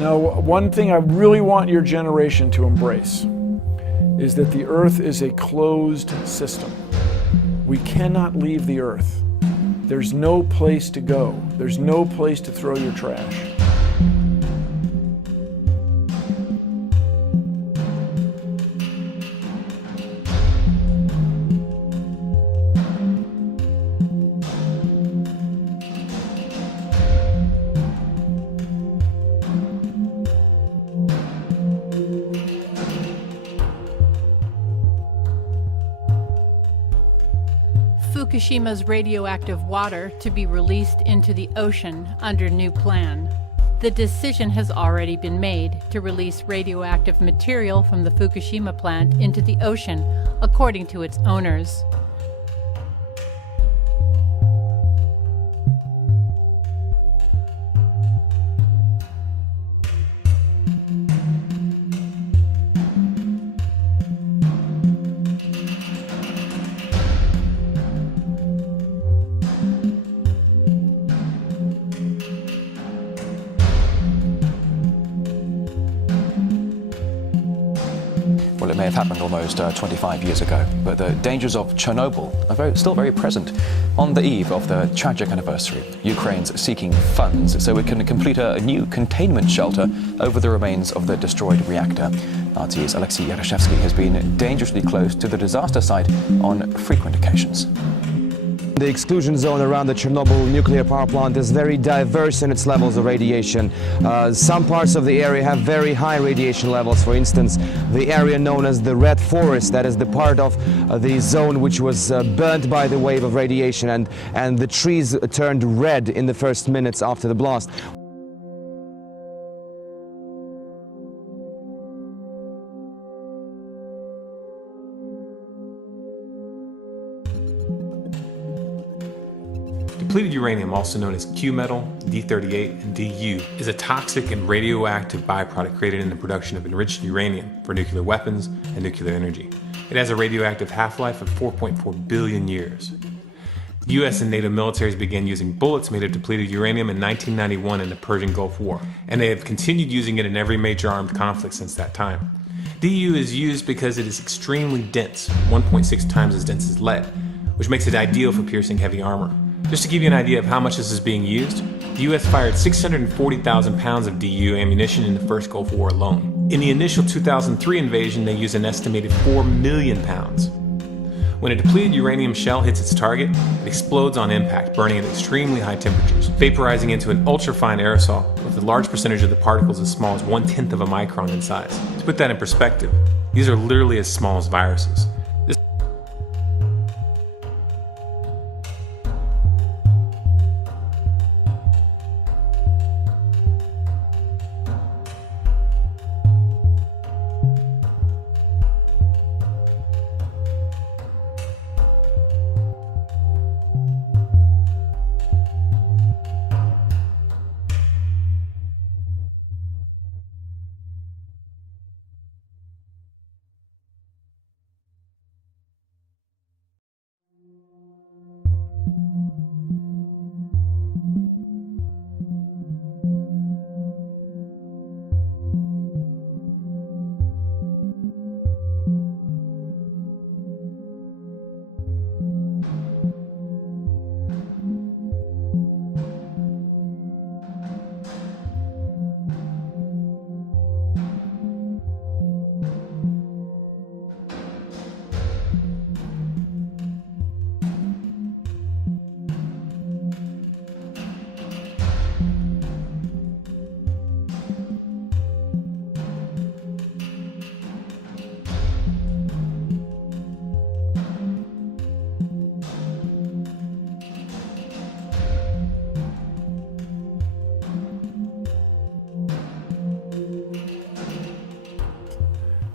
Now, one thing I really want your generation to embrace is that the Earth is a closed system. We cannot leave the Earth. There's no place to go. There's no place to throw your trash. Fukushima's radioactive water to be released into the ocean under new plan. The decision has already been made to release radioactive material from the Fukushima plant into the ocean, according to its owners. Well, it may have happened almost 25 years ago, but the dangers of Chernobyl are still very present. On the eve of the tragic anniversary, Ukraine's seeking funds so it can complete a new containment shelter over the remains of the destroyed reactor. RT's Alexei Yaroshevsky has been dangerously close to the disaster site on frequent occasions. The exclusion zone around the Chernobyl nuclear power plant is very diverse in its levels of radiation. Some parts of the area have very high radiation levels. For instance, the area known as the Red Forest, that is the part of the zone which was burnt by the wave of radiation, and the trees turned red in the first minutes after the blast. Depleted uranium, also known as Q metal, D38, and Du, is a toxic and radioactive byproduct created in the production of enriched uranium for nuclear weapons and nuclear energy. It has a radioactive half-life of 4.4 billion years. The US and NATO militaries began using bullets made of depleted uranium in 1991 in the Persian Gulf War, and they have continued using it in every major armed conflict since that time. Du is used because it is extremely dense, 1.6 times as dense as lead, which makes it ideal for piercing heavy armor. Just to give you an idea of how much this is being used, the US fired 640,000 pounds of Du ammunition in the first Gulf War alone. In the initial 2003 invasion, they used an estimated 4 million pounds. When a depleted uranium shell hits its target, it explodes on impact, burning at extremely high temperatures, vaporizing into an ultra-fine aerosol with a large percentage of the particles as small as 1/10 of a micron in size. To put that in perspective, these are literally as small as viruses.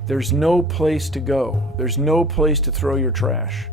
There's no place to go. There's no place to throw your trash.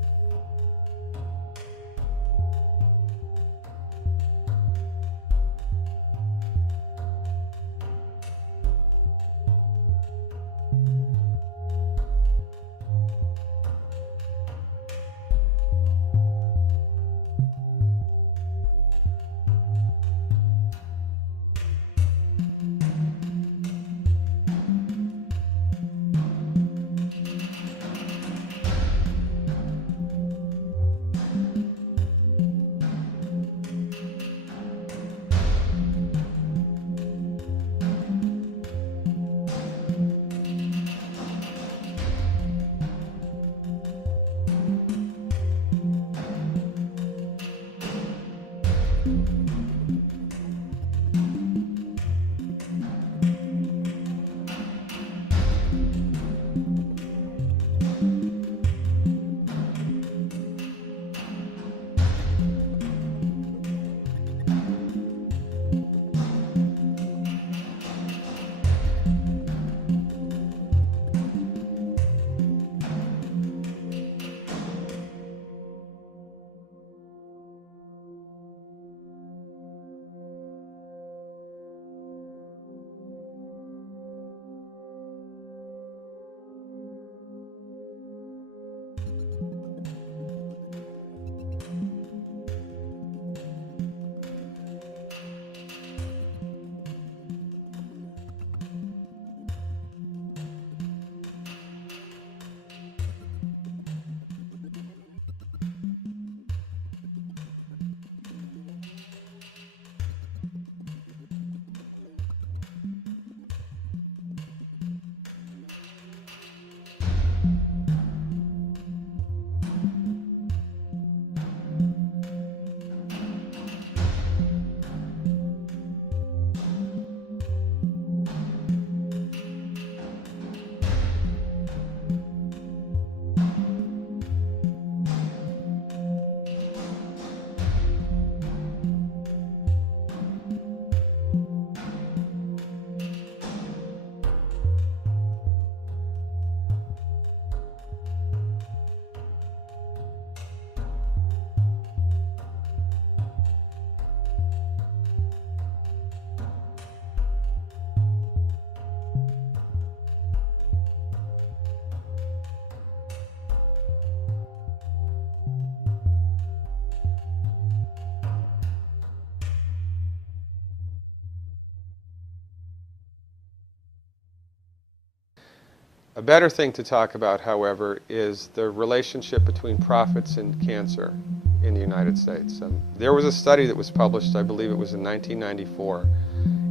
A better thing to talk about, however, is the relationship between profits and cancer in the United States. There was a study that was published, I believe it was in 1994.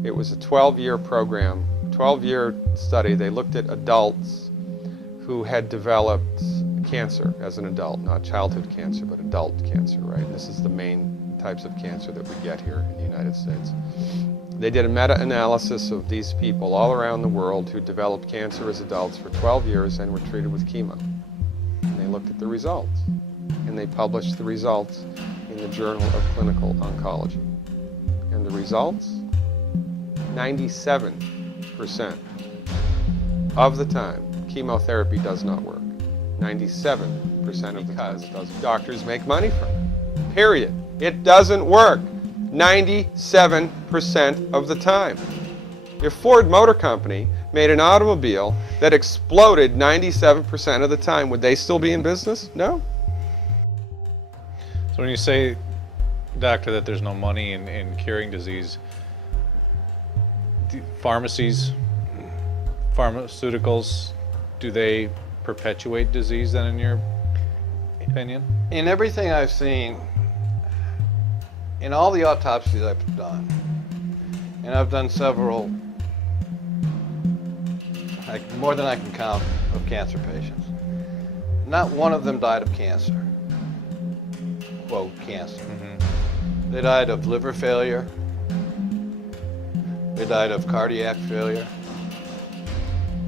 It was a 12-year program, 12-year study. They looked at adults who had developed cancer as an adult, not childhood cancer, but adult cancer, right? This is the main types of cancer that we get here in the United States. They did a meta-analysis of these people all around the world who developed cancer as adults for 12 years and were treated with chemo. And they looked at the results, and they published the results in the Journal of Clinical Oncology. And the results? 97% of the time, chemotherapy does not work. 97% of the time it doesn't. Doctors make money from it. Period. It doesn't work. 97% of the time. If Ford Motor Company made an automobile that exploded 97% of the time, would they still be in business? No. So when you say, doctor, that there's no money in curing disease, pharmacies, pharmaceuticals, do they perpetuate disease then, in your opinion? In everything I've seen, in all the autopsies I've done, and I've done several, more than I can count, of cancer patients, not one of them died of cancer. Quote, cancer. Mm-hmm. They died of liver failure. They died of cardiac failure,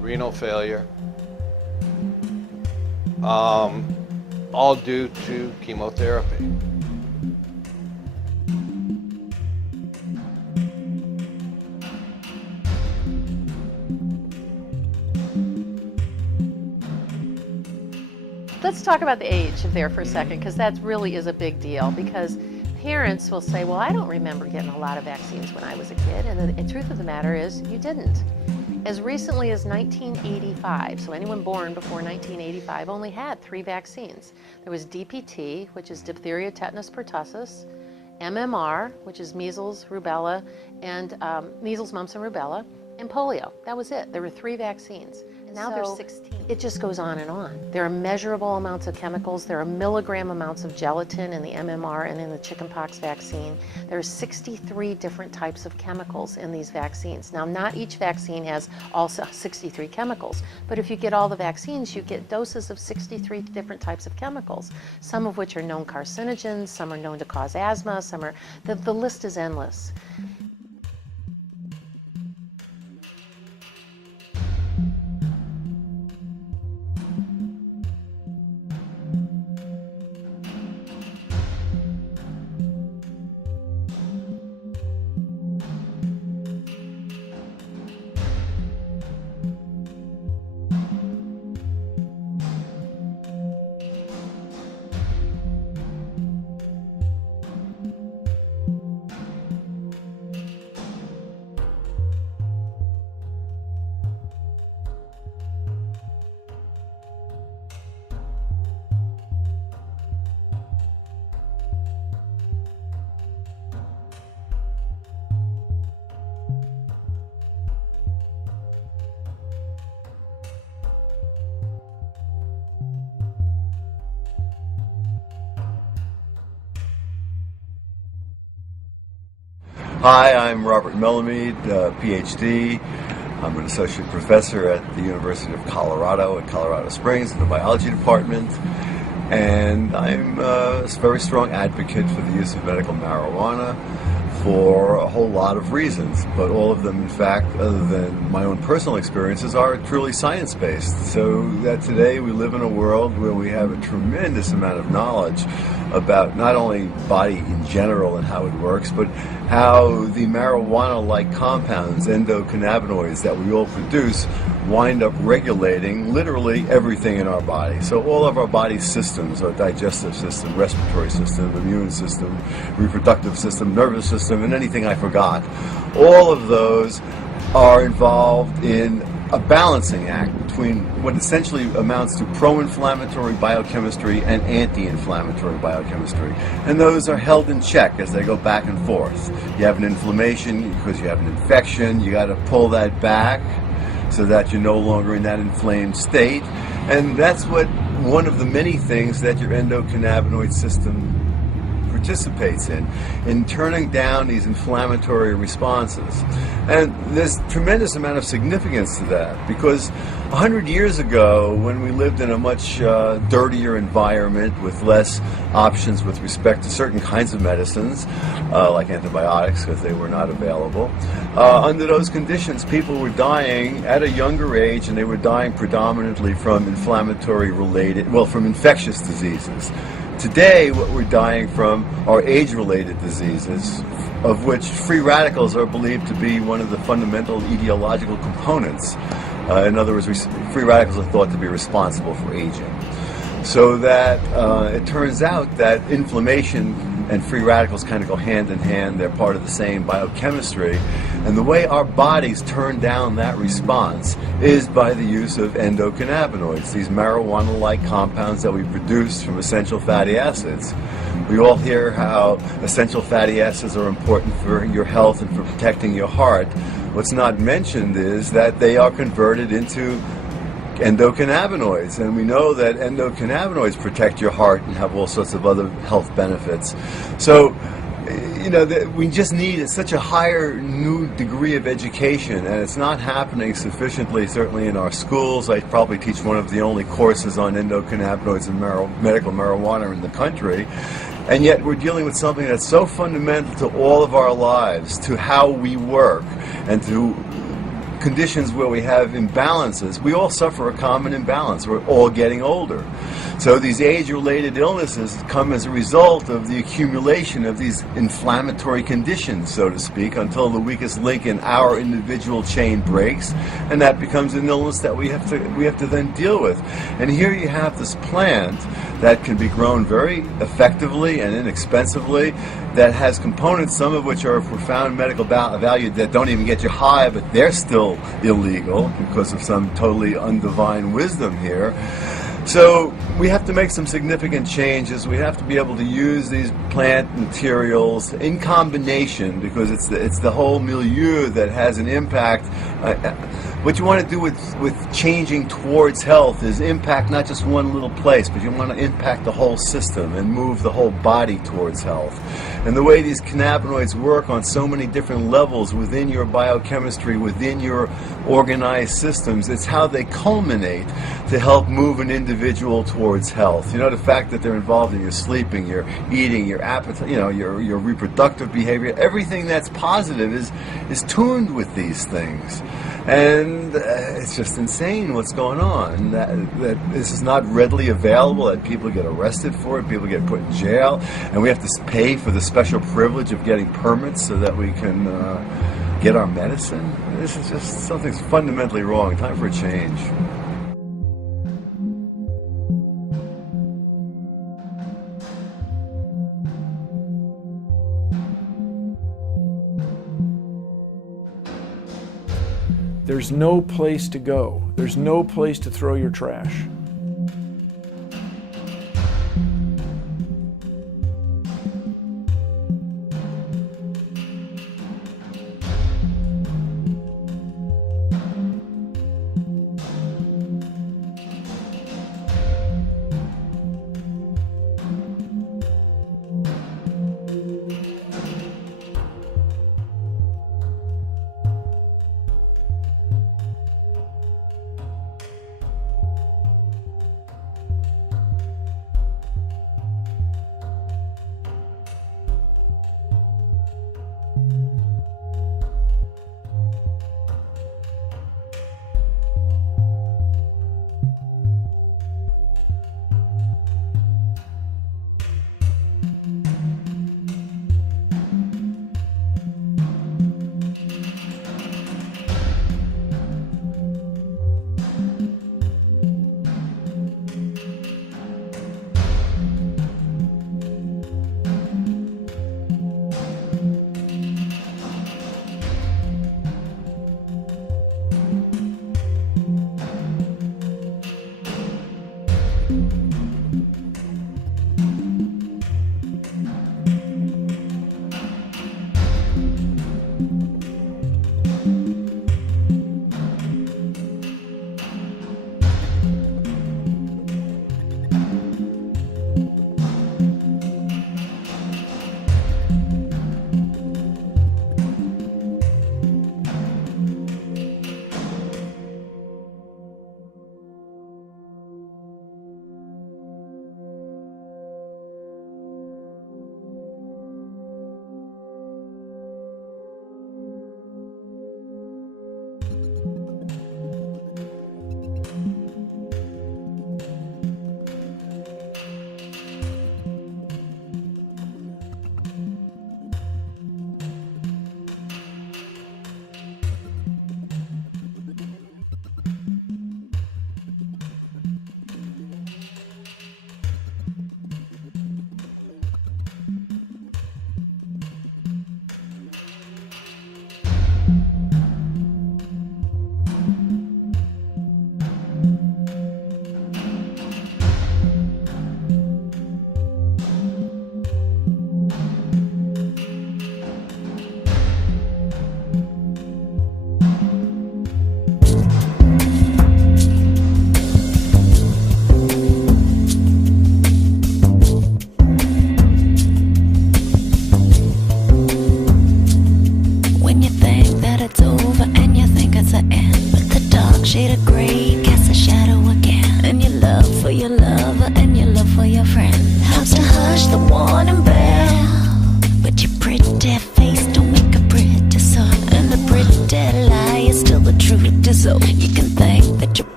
renal failure, all due to chemotherapy. Let's talk about the age of there for a second, because that really is a big deal, because parents will say, well, I don't remember getting a lot of vaccines when I was a kid, and the truth of the matter is you didn't. As recently as 1985, so anyone born before 1985 only had 3 vaccines. There was DPT, which is diphtheria, tetanus, pertussis, MMR, which is measles, rubella, and measles, mumps, and rubella, and polio. That was it. There were 3 vaccines. And now there's 16. It just goes on and on. There are measurable amounts of chemicals. There are milligram amounts of gelatin in the MMR and in the chickenpox vaccine. There are 63 different types of chemicals in these vaccines. Now, not each vaccine has all 63 chemicals, but if you get all the vaccines, you get doses of 63 different types of chemicals, some of which are known carcinogens, some are known to cause asthma, some are, the list is endless. Hi, I'm Robert Melamede, PhD. I'm an associate professor at the University of Colorado at Colorado Springs in the biology department. And I'm a very strong advocate for the use of medical marijuana for a whole lot of reasons, but all of them, in fact, other than my own personal experiences, are truly science-based. So that today we live in a world where we have a tremendous amount of knowledge about not only body in general and how it works, but how the marijuana-like compounds, endocannabinoids, that we all produce wind up regulating literally everything in our body. So all of our body systems, our digestive system, respiratory system, immune system, reproductive system, nervous system, and anything I forgot, all of those are involved in a balancing act between what essentially amounts to pro-inflammatory biochemistry and anti-inflammatory biochemistry. And those are held in check as they go back and forth. You have an inflammation because you have an infection, you got to pull that back so that you're no longer in that inflamed state. And that's what one of the many things that your endocannabinoid system participates in turning down these inflammatory responses. And there's tremendous amount of significance to that, because 100 years ago, when we lived in a much dirtier environment with less options with respect to certain kinds of medicines, like antibiotics, because they were not available, under those conditions, people were dying at a younger age, and they were dying predominantly from from infectious diseases. Today, what we're dying from are age-related diseases, of which free radicals are believed to be one of the fundamental etiological components. In other words, free radicals are thought to be responsible for aging. So that it turns out that inflammation and free radicals kind of go hand in hand. They're part of the same biochemistry. And the way our bodies turn down that response is by the use of endocannabinoids, these marijuana-like compounds that we produce from essential fatty acids. We all hear how essential fatty acids are important for your health and for protecting your heart. What's not mentioned is that they are converted into endocannabinoids, and we know that endocannabinoids protect your heart and have all sorts of other health benefits. So, we just need such a higher new degree of education, and it's not happening sufficiently, certainly in our schools. I probably teach one of the only courses on endocannabinoids and medical marijuana in the country. And yet we're dealing with something that's so fundamental to all of our lives, to how we work, and to conditions where we have imbalances. We all suffer a common imbalance. We're all getting older. So these age-related illnesses come as a result of the accumulation of these inflammatory conditions, so to speak, until the weakest link in our individual chain breaks, and that becomes an illness that we have to then deal with. And here you have this plant that can be grown very effectively and inexpensively, that has components, some of which are of profound medical value, that don't even get you high, but they're still illegal because of some totally undivine wisdom here. So we have to make some significant changes. We have to be able to use these plant materials in combination, because it's the whole milieu that has an impact. What you want to do with changing towards health is impact not just one little place, but you want to impact the whole system and move the whole body towards health. And the way these cannabinoids work on so many different levels within your biochemistry, within your organized systems, it's how they culminate to help move an individual towards health. The fact that they're involved in your sleeping, your eating, your appetite, your reproductive behavior, everything that's positive is tuned with these things. And it's just insane what's going on. That this is not readily available, that people get arrested for it, people get put in jail, and we have to pay for the special privilege of getting permits so that we can get our medicine. This is just something's fundamentally wrong. Time for a change. There's no place to go. There's no place to throw your trash.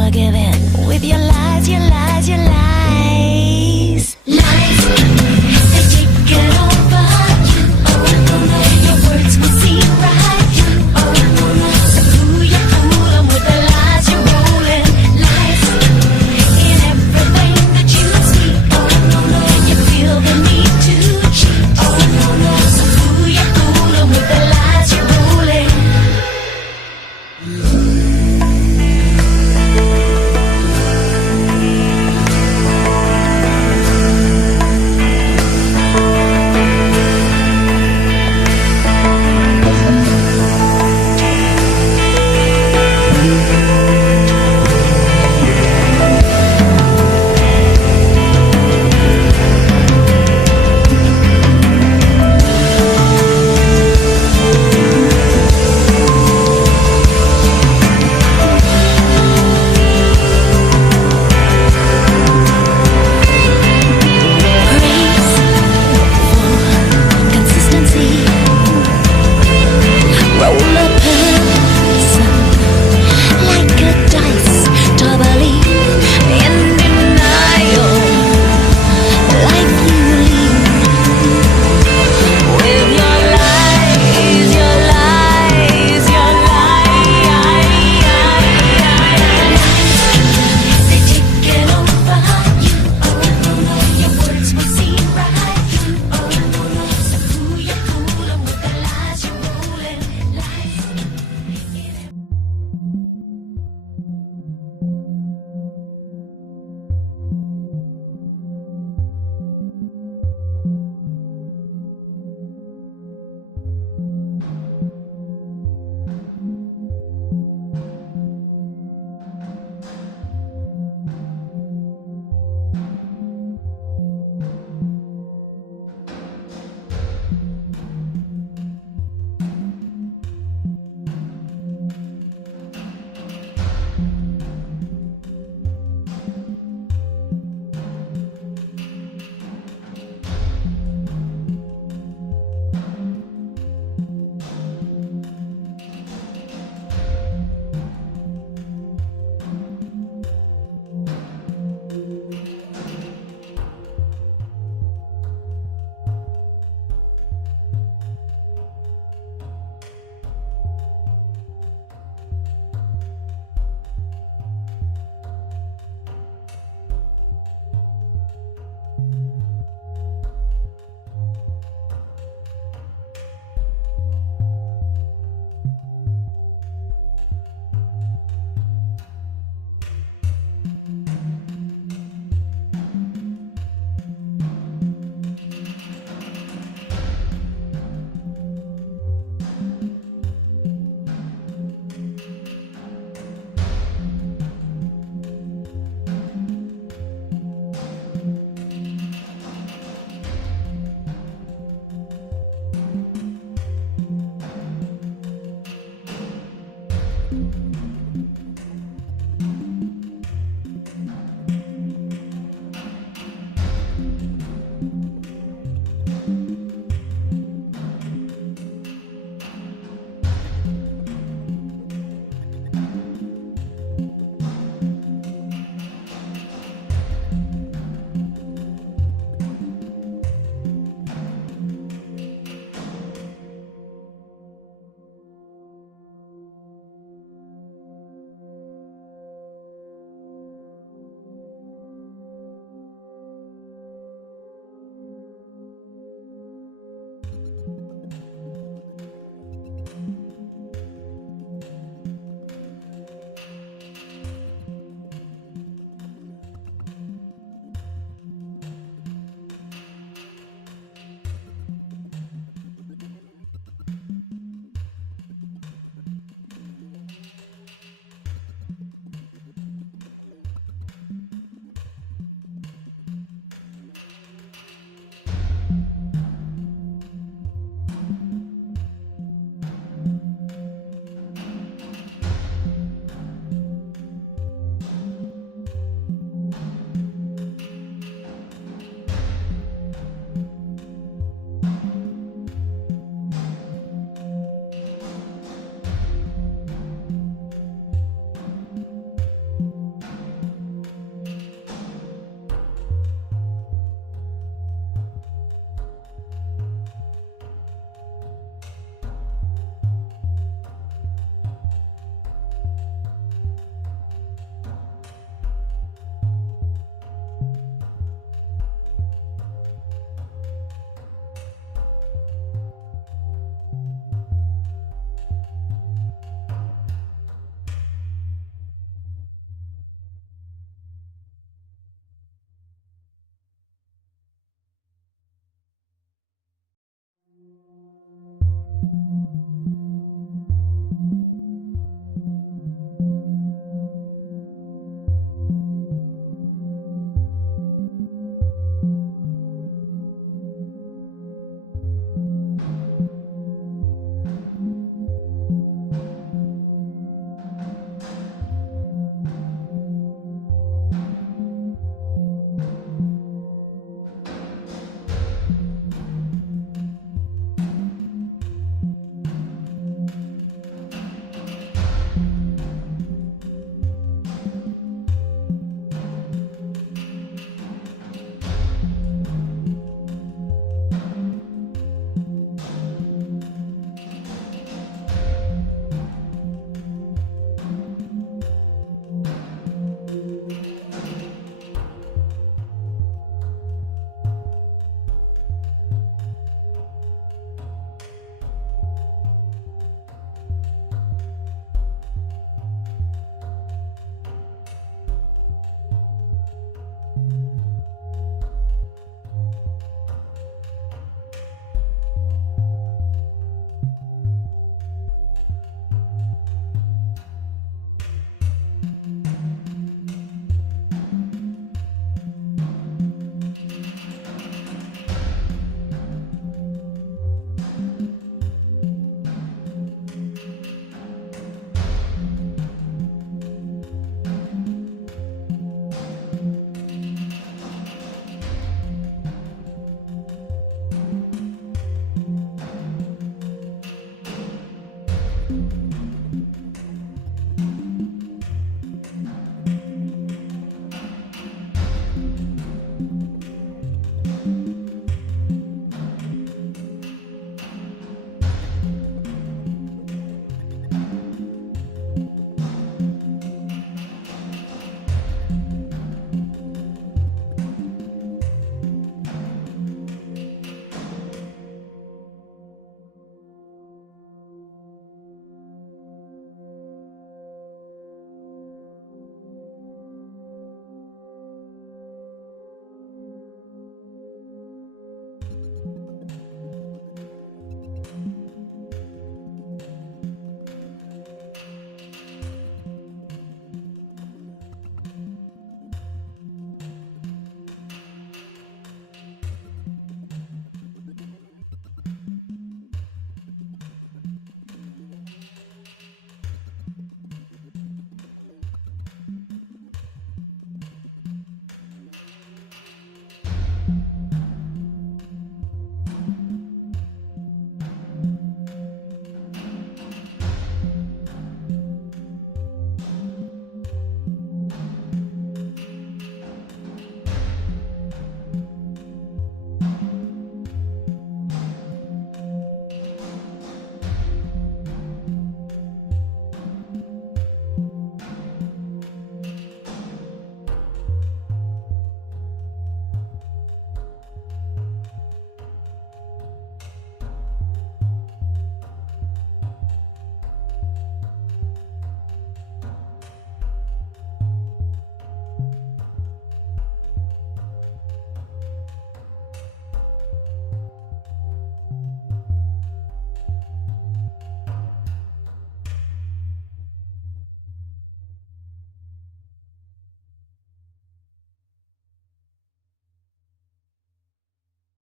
never give in with your lies, your lies, your lies. Lies, they take it over you. Oh, your words will seem right. Oh, so fool you, fool 'em with the lies you're rolling. Lies in everything that you speak. Oh, you feel the need to cheat. Oh, so fool you, fool 'em with the lies you're rolling. you.